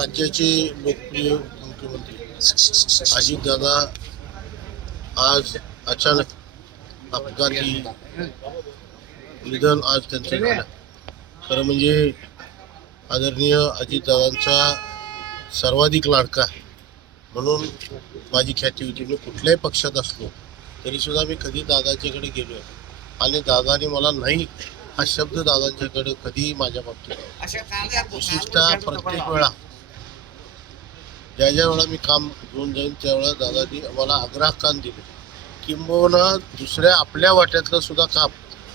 राज्याचे लोकप्रिय मुख्यमंत्री अजितदादा आज अचानक अपघाती निधन आज त्यांचं झालं. खरं म्हणजे आदरणीय अजितदादांचा सर्वाधिक लाडका म्हणून माझी ख्याती होती. मी कुठल्याही पक्षात असलो तरीसुद्धा मी कधी दादांच्याकडे गेलो आणि दादाने मला नाही हा शब्द दादांच्याकडे कधीही माझ्या बाबतीत विशेषतः प्रत्येक वेळा ज्या वेळा मी काम घेऊन जाईन त्यावेळेला दादानी मला आग्रहाकान दिले, किंबहुना दुसऱ्या आपल्या वाट्यातलं सुद्धा काम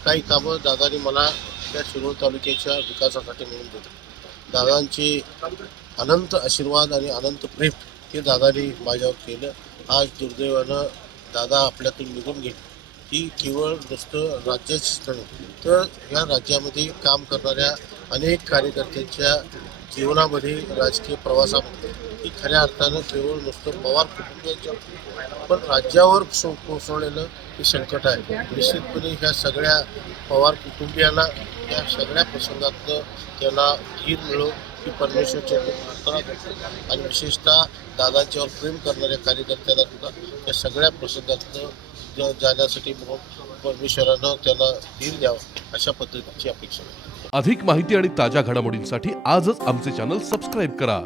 काही कामं दादानी मला त्या शिरोळ तालुक्याच्या विकासासाठी मिळून दिले. दादांचे अनंत आशीर्वाद आणि अनंत प्रेम हे दादानी माझ्यावर केलं. आज दुर्दैवानं दादा आपल्यातून निघून गेले. ही केवळ नुसतं राज्याचीच नव्हे तर या राज्यामध्ये काम करणाऱ्या अनेक कार्यकर्त्यांच्या जीवनामध्ये राजकीय प्रवासामध्ये ही खऱ्या अर्थानं केवळ नुसतं पवार कुटुंबियांच्या पण राज्यावर कोसळलेलं हे संकट आहे. निश्चितपणे ह्या सगळ्या पवार कुटुंबियांना या सगळ्या प्रसंगातनं त्यांना धीर मिळो ही परमेश्वरच्या प्रार्थना करतो आणि विशेषतः दादांच्यावर प्रेम करणाऱ्या कार्यकर्त्यांना सुद्धा या सगळ्या प्रसंगातनं जाण्यासाठी परमेश्वरानं त्यांना धीर द्यावं अशा पद्धतीची अपेक्षा आहे. अधिक माहिती आणि ताज्या घडामोडींसाठी आजच आमचे चॅनल सबस्क्राईब करा.